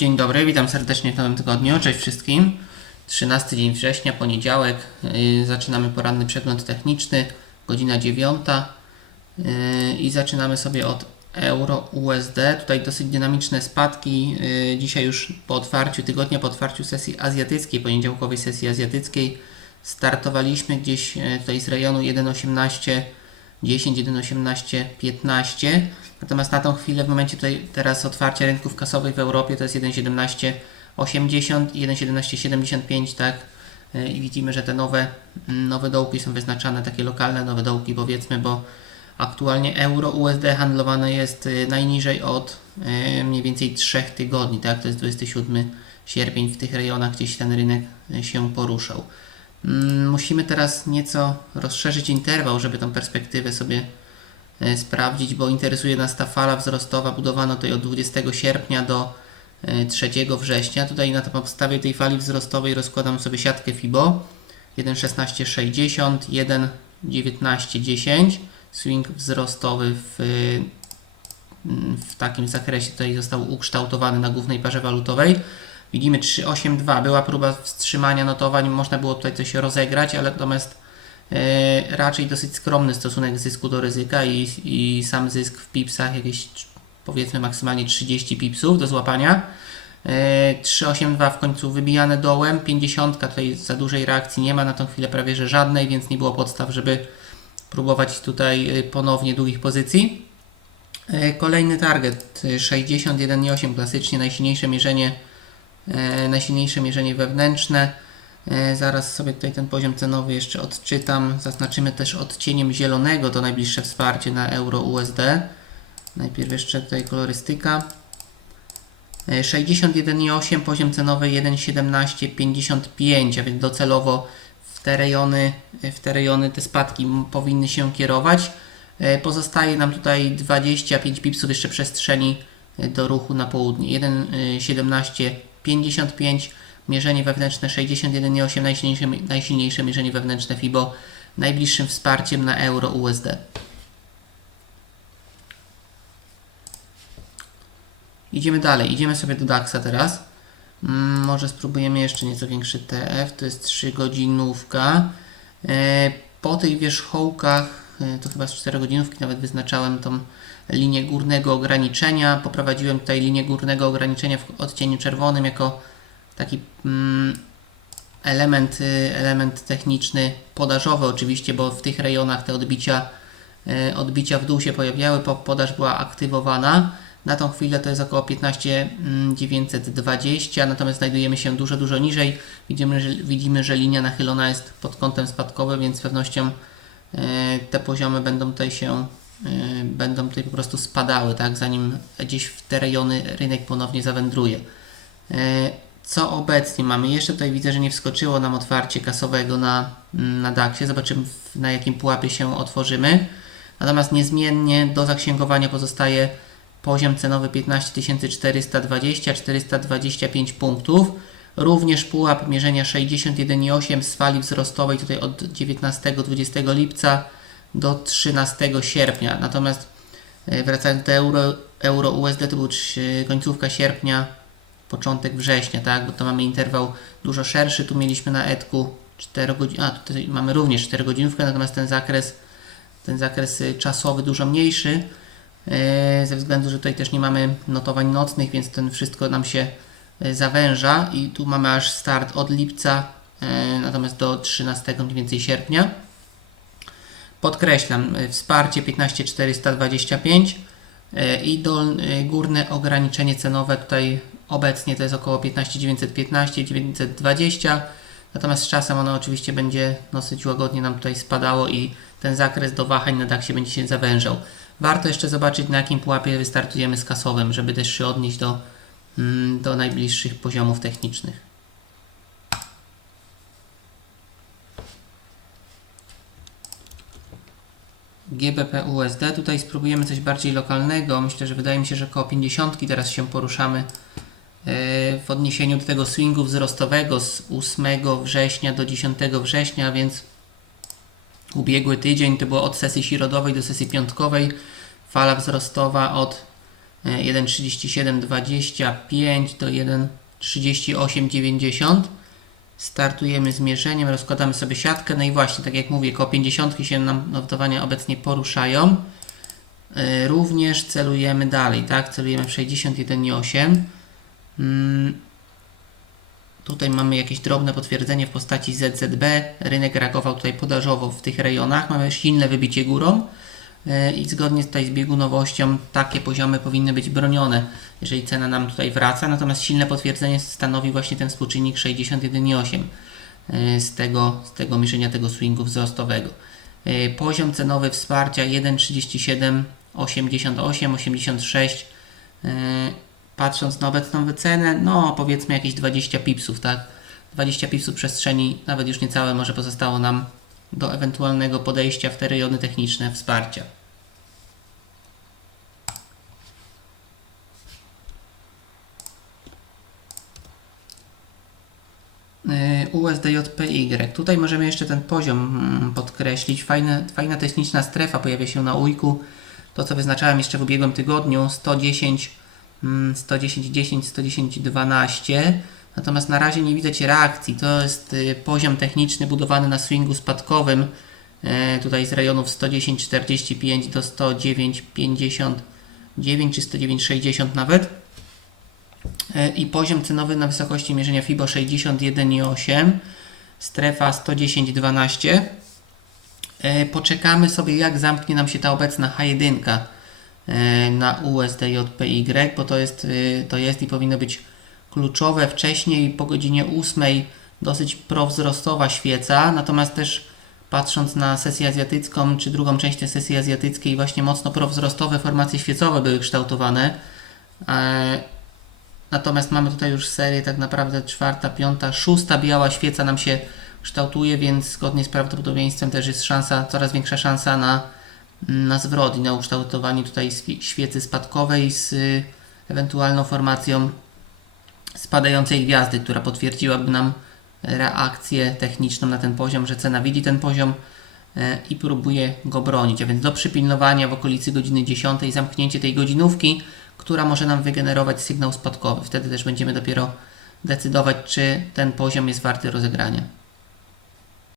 Dzień dobry, witam serdecznie w nowym tygodniu. Cześć wszystkim. 13 dzień września, poniedziałek. Yy, zaczynamy poranny przegląd techniczny, godzina 9. Yy, I zaczynamy sobie od euro USD. Tutaj dosyć dynamiczne spadki. Yy, dzisiaj już po otwarciu tygodnia, po otwarciu sesji azjatyckiej, poniedziałkowej sesji azjatyckiej, startowaliśmy gdzieś tutaj z rejonu 1,18 10, 1,18, 15. Natomiast na tą chwilę, w momencie tutaj teraz otwarcia rynków kasowych w Europie to jest 1,17, 80 i 1,17, 75, tak? Yy, I widzimy, że te nowe, mm, nowe dołki są wyznaczane, takie lokalne nowe dołki powiedzmy, bo aktualnie euro USD handlowane jest yy, najniżej od yy, mniej więcej 3 tygodni, tak? To jest 27 sierpień, w tych rejonach gdzieś ten rynek się poruszał. Mm, Musimy teraz nieco rozszerzyć interwał, żeby tą perspektywę sobie e, sprawdzić, bo interesuje nas ta fala wzrostowa budowana tutaj od 20 sierpnia do e, 3 września. Tutaj na podstawie tej fali wzrostowej rozkładam sobie siatkę FIBO 1,1660, 1,1910. Swing wzrostowy w, mm, w takim zakresie tutaj został ukształtowany na głównej parze walutowej. Widzimy 3,82. Była próba wstrzymania notowań, można było tutaj coś rozegrać, ale natomiast e, raczej dosyć skromny stosunek zysku do ryzyka i, i sam zysk w pipsach jakieś powiedzmy maksymalnie 30 pipsów do złapania. E, 3,82 w końcu wybijane dołem, 50 tutaj za dużej reakcji nie ma na tą chwilę prawie że żadnej, więc nie było podstaw, żeby próbować tutaj e, ponownie długich pozycji. E, Kolejny target e, 61,8 klasycznie najsilniejsze mierzenie e, najsilniejsze mierzenie wewnętrzne. E, zaraz sobie tutaj ten poziom cenowy jeszcze odczytam. Zaznaczymy też odcieniem zielonego to najbliższe wsparcie na euro USD. Najpierw jeszcze tutaj kolorystyka. E, 61,8 poziom cenowy 1,1755, a więc docelowo w te rejony, w te rejony te spadki powinny się kierować. E, Pozostaje nam tutaj 25 pipsów jeszcze przestrzeni e, do ruchu na południe. 1,1755 mierzenie wewnętrzne 61,8 najsilniejsze, najsilniejsze mierzenie wewnętrzne FIBO najbliższym wsparciem na euro USD. Idziemy dalej, idziemy sobie do DAXa teraz. Mm, może spróbujemy jeszcze nieco większy TF, to jest 3 godzinówka. E, po tych wierzchołkach, to chyba z 4 godzinówki nawet wyznaczałem tą linię górnego ograniczenia. Poprowadziłem tutaj linię górnego ograniczenia w odcieniu czerwonym jako taki mm, element, y, element techniczny, podażowy oczywiście, bo w tych rejonach te odbicia, e, odbicia w dół się pojawiały, po- podaż była aktywowana. Na tą chwilę to jest około 15 920, natomiast znajdujemy się dużo, dużo niżej. Widzimy, że, widzimy, że linia nachylona jest pod kątem spadkowym, więc z pewnością e, te poziomy będą tutaj się e, będą tutaj po prostu spadały, tak, zanim gdzieś w te rejony rynek ponownie zawędruje. E, Co obecnie mamy? Jeszcze tutaj widzę, że nie wskoczyło nam otwarcie kasowego na, na DAX-ie. Zobaczymy na jakim pułapie się otworzymy. Natomiast niezmiennie do zaksięgowania pozostaje poziom cenowy 15 420, 425 punktów. Również pułap mierzenia 61,8 z fali wzrostowej tutaj od 19-20 lipca do 13 sierpnia. Natomiast e, wracając do euro, euro USD to był trzy- końcówka sierpnia, początek września, tak? Bo to mamy interwał dużo szerszy. Tu mieliśmy na etku 4 godziny, a tutaj mamy również 4 godzinówkę, natomiast ten zakres, ten zakres y, czasowy dużo mniejszy. e, Ze względu, że tutaj też nie mamy notowań nocnych, więc ten wszystko nam się e, zawęża i tu mamy aż start od lipca, e, natomiast do 13 mniej więcej sierpnia. Podkreślam, y, wsparcie 15425 y, i dol, y, górne ograniczenie cenowe tutaj obecnie to jest około 15915, 920. Natomiast z czasem ono oczywiście będzie dosyć łagodnie nam tutaj spadało i ten zakres do wahań na DAXie będzie się zawężał. Warto jeszcze zobaczyć na jakim pułapie wystartujemy z kasowym, żeby też się odnieść do, do najbliższych poziomów technicznych. GBP USD. Tutaj spróbujemy coś bardziej lokalnego. Myślę, że wydaje mi się, że około 50 teraz się poruszamy e, w odniesieniu do tego swingu wzrostowego z 8 września do 10 września, więc ubiegły tydzień to było od sesji środowej do sesji piątkowej. Fala wzrostowa od 1.37.25 do 1.38.90. Startujemy z mierzeniem, rozkładamy sobie siatkę. No i właśnie, tak jak mówię, koło 50 się nam notowania obecnie poruszają. E, Również celujemy dalej, tak? Celujemy w 61,8. Mm, Tutaj mamy jakieś drobne potwierdzenie w postaci ZZB. Rynek reagował tutaj podażowo w tych rejonach. Mamy silne wybicie górą i zgodnie tutaj z biegunowością takie poziomy powinny być bronione, jeżeli cena nam tutaj wraca. Natomiast silne potwierdzenie stanowi właśnie ten współczynnik 61,8 e, z tego, z tego mierzenia tego swingu wzrostowego. E, Poziom cenowy wsparcia 1,37, 88, 86. e, Patrząc na obecną wycenę, no powiedzmy jakieś 20 pipsów, tak? 20 pipsów przestrzeni, nawet już niecałe może pozostało nam do ewentualnego podejścia w te rejony techniczne wsparcia. USDJPY. Tutaj możemy jeszcze ten poziom mm, podkreślić. Fajne, fajna techniczna strefa pojawia się na ujku. To, co wyznaczałem jeszcze w ubiegłym tygodniu, 110, mm, 110, 10, 110, 12. Natomiast na razie nie widać reakcji. To jest y, poziom techniczny budowany na swingu spadkowym. E, tutaj z rejonów 110,45 do 109,59 czy 109,60 nawet. E, I poziom cenowy na wysokości mierzenia FIBO 61,8, strefa 110,12. E, Poczekamy sobie jak zamknie nam się ta obecna H1 e, na USDJPY, bo to jest, e, to jest i powinno być kluczowe. Wcześniej po godzinie 8 dosyć prowzrostowa świeca, natomiast też patrząc na sesję azjatycką, czy drugą część tej sesji azjatyckiej, właśnie mocno prowzrostowe formacje świecowe były kształtowane. E, Natomiast mamy tutaj już serię tak naprawdę czwarta, piąta, szósta biała świeca nam się kształtuje, więc zgodnie z prawdopodobieństwem też jest szansa, coraz większa szansa na, na zwrot i na ukształtowanie tutaj świecy spadkowej z ewentualną formacją spadającej gwiazdy, która potwierdziłaby nam reakcję techniczną na ten poziom, że cena widzi ten poziom e, i próbuje go bronić. A więc do przypilnowania w okolicy godziny 10 zamknięcie tej godzinówki, która może nam wygenerować sygnał spadkowy. Wtedy też będziemy dopiero decydować, czy ten poziom jest warty rozegrania.